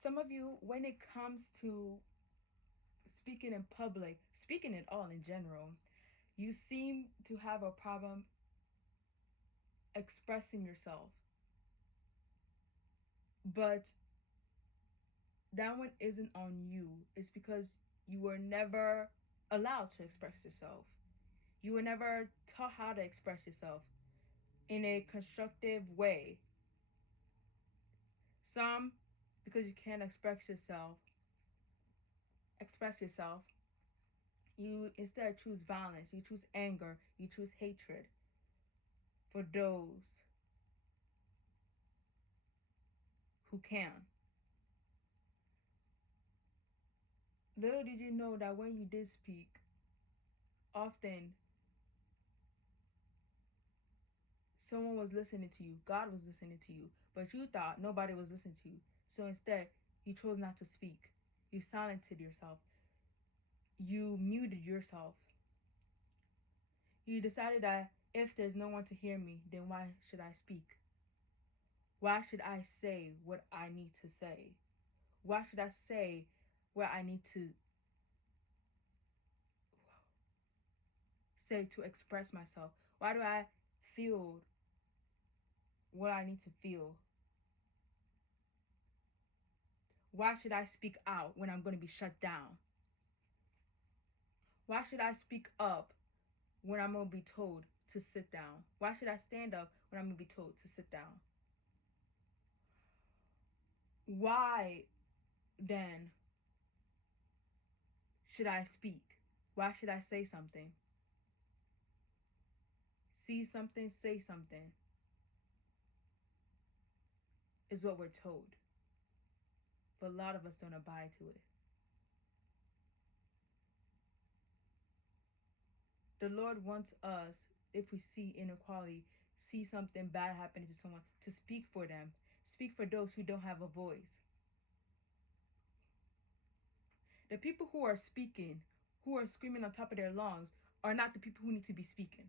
Some of you, when it comes to speaking in public, speaking at all in general, you seem to have a problem expressing yourself. But that one isn't on you. It's because you were never allowed to express yourself. You were never taught how to express yourself in a constructive way. Some, because you can't express yourself, you instead choose violence, you choose anger, you choose hatred for those who can. Little did you know that when you did speak, often someone was listening to you, God was listening to you, but you thought nobody was listening to you. So instead, you chose not to speak. You silenced yourself. You muted yourself. You decided that if there's no one to hear me, then why should I speak? Why should I say what I need to say? Why should I say what I need to say to express myself? Why do I feel what I need to feel? Why should I speak out when I'm going to be shut down? Why should I speak up when I'm going to be told to sit down? Why should I stand up when I'm going to be told to sit down? Why then should I speak? Why should I say something? See something, say something is what we're told. But a lot of us don't abide to it. The Lord wants us, if we see inequality, see something bad happening to someone, to speak for them. Speak for those who don't have a voice. The people who are speaking, who are screaming on top of their lungs, are not the people who need to be speaking.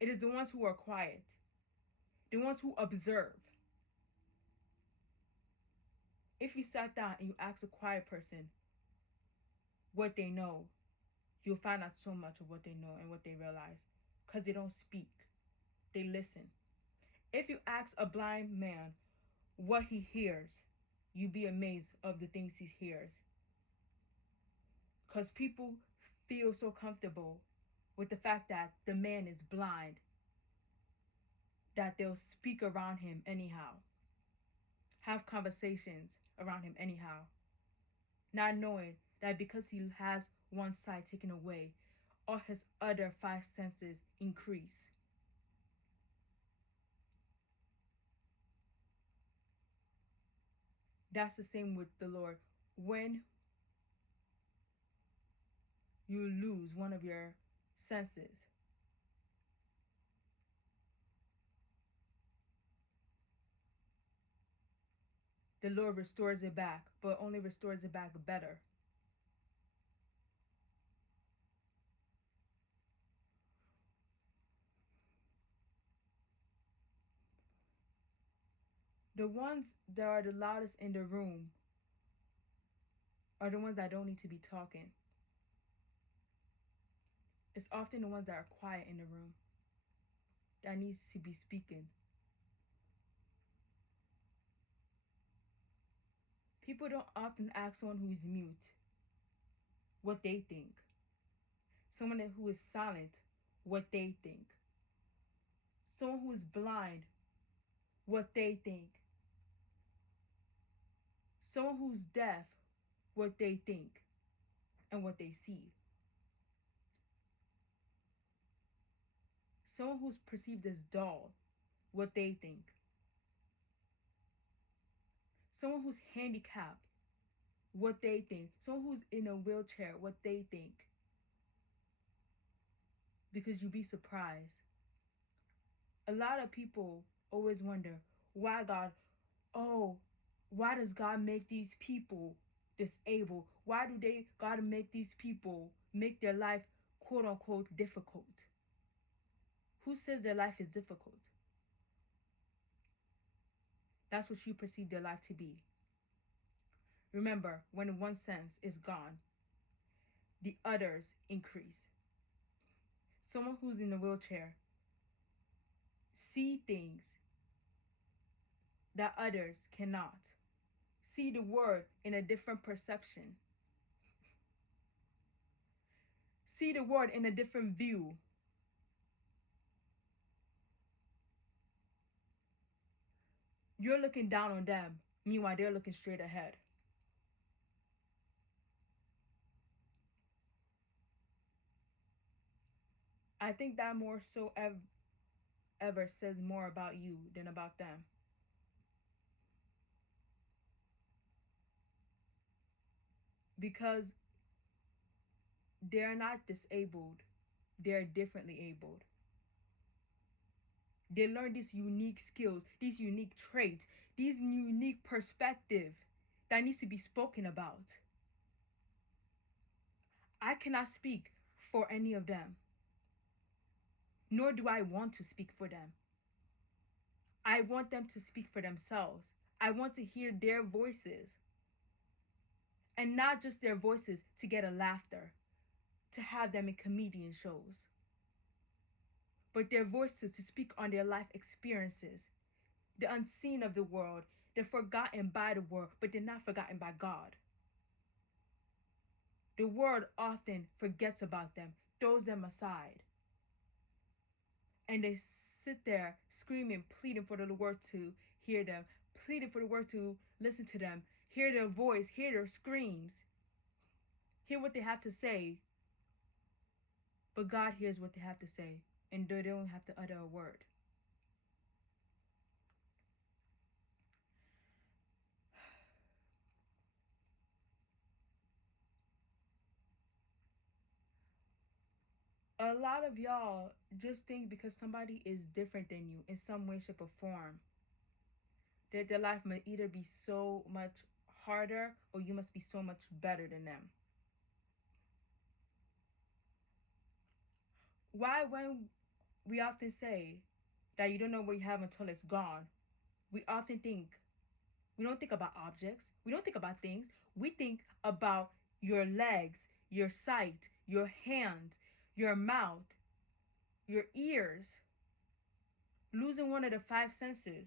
It is the ones who are quiet, the ones who observe. If you sat down and you asked a quiet person what they know, you'll find out so much of what they know and what they realize, because they don't speak, they listen. If you ask a blind man what he hears, you'd be amazed of the things he hears. Because people feel so comfortable with the fact that the man is blind that they'll speak around him anyhow, have conversations around him anyhow, not knowing that because he has one side taken away, all his other five senses increase. That's the same with the Lord. When you lose one of your senses, the Lord restores it back, but only restores it back better. The ones that are the loudest in the room are the ones that don't need to be talking. It's often the ones that are quiet in the room that needs to be speaking. People don't often ask someone who is mute what they think. Someone who is silent what they think. Someone who is blind what they think. Someone who's deaf what they think and what they see. Someone who's perceived as dull what they think. Someone who's handicapped what they think. Someone who's in a wheelchair what they think. Because you'd be surprised. A lot of people always wonder, why God, oh, why does God make these people disabled? Why do God make these people make their life quote unquote difficult? Who says their life is difficult? That's what you perceive their life to be. Remember, when one sense is gone, the others increase. Someone who's in a wheelchair see things that others cannot. See the world in a different perception. See the world in a different view. You're looking down on them, meanwhile they're looking straight ahead. I think that more so ever says more about you than about them. Because they're not disabled, they're differently abled. They learn these unique skills, these unique traits, these unique perspective that needs to be spoken about. I cannot speak for any of them, nor do I want to speak for them. I want them to speak for themselves. I want to hear their voices. And not just their voices to get a laughter, to have them in comedian shows, but their voices to speak on their life experiences, the unseen of the world, the forgotten by the world, but they're not forgotten by God. The world often forgets about them, throws them aside, and they sit there screaming, pleading for the Lord to hear them, pleading for the Lord to listen to them, hear their voice, hear their screams, hear what they have to say. But God hears what they have to say, and they don't have to utter a word. A lot of y'all just think because somebody is different than you in some way, shape, or form, that their life might either be so much harder or you must be so much better than them. Why, when we often say that you don't know what you have until it's gone, we often think, we don't think about objects, we don't think about things, we think about your legs, your sight, your hand, your mouth, your ears, losing one of the five senses.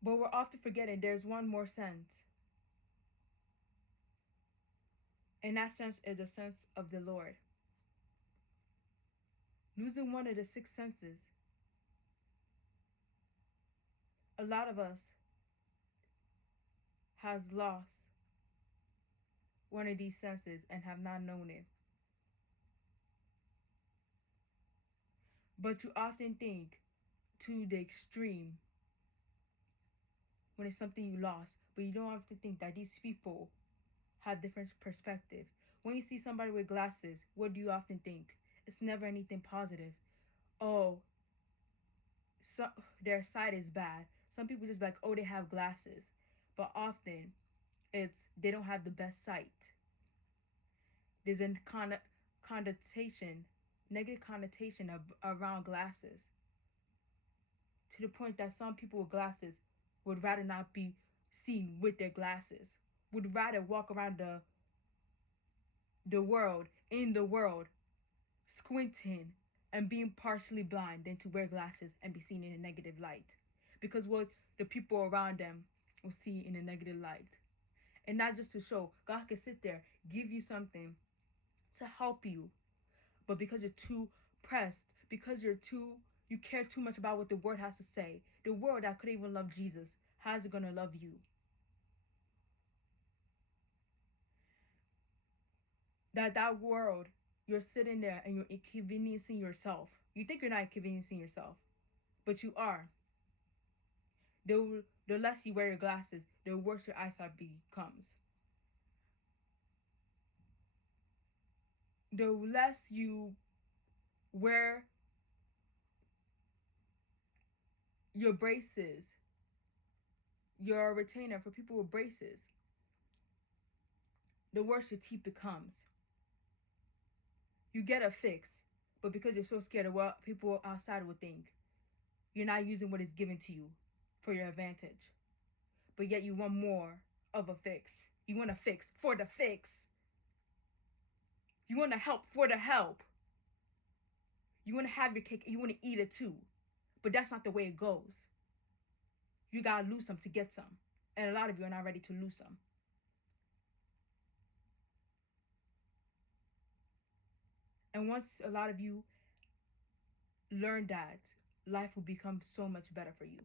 But we're often forgetting there's one more sense. And that sense is the sense of the Lord. Losing one of the six senses. A lot of us has lost one of these senses and have not known it. But you often think to the extreme when it's something you lost, but you don't have to think that these people have different perspective. When you see somebody with glasses, what do you often think? It's never anything positive. Oh, so their sight is bad. Some people just like, oh, they have glasses. But often it's they don't have the best sight. There's a connotation, negative connotation around glasses, to the point that some people with glasses would rather not be seen with their glasses, would rather walk around the world, in the world, squinting and being partially blind than to wear glasses and be seen in a negative light. Because what the people around them will see in a negative light. And not just to show, God can sit there, give you something to help you, but because you're too pressed, because you care too much about what the world has to say, the world that could even love Jesus, how's it gonna love you? That world, you're sitting there and you're inconveniencing yourself. You think you're not inconveniencing yourself, but you are. The less you wear your glasses, the worse your eyesight becomes. The less you wear your braces, your retainer for people with braces, the worse your teeth becomes. You get a fix, but because you're so scared of what people outside will think, You're not using what is given to you for your advantage. But yet you want more of a fix. You want a fix for the fix. You want to help for the help. You want to have your cake and you want to eat it too. But that's not the way it goes. You got to lose some to get some. And a lot of you are not ready to lose some. And once a lot of you learn that, life will become so much better for you.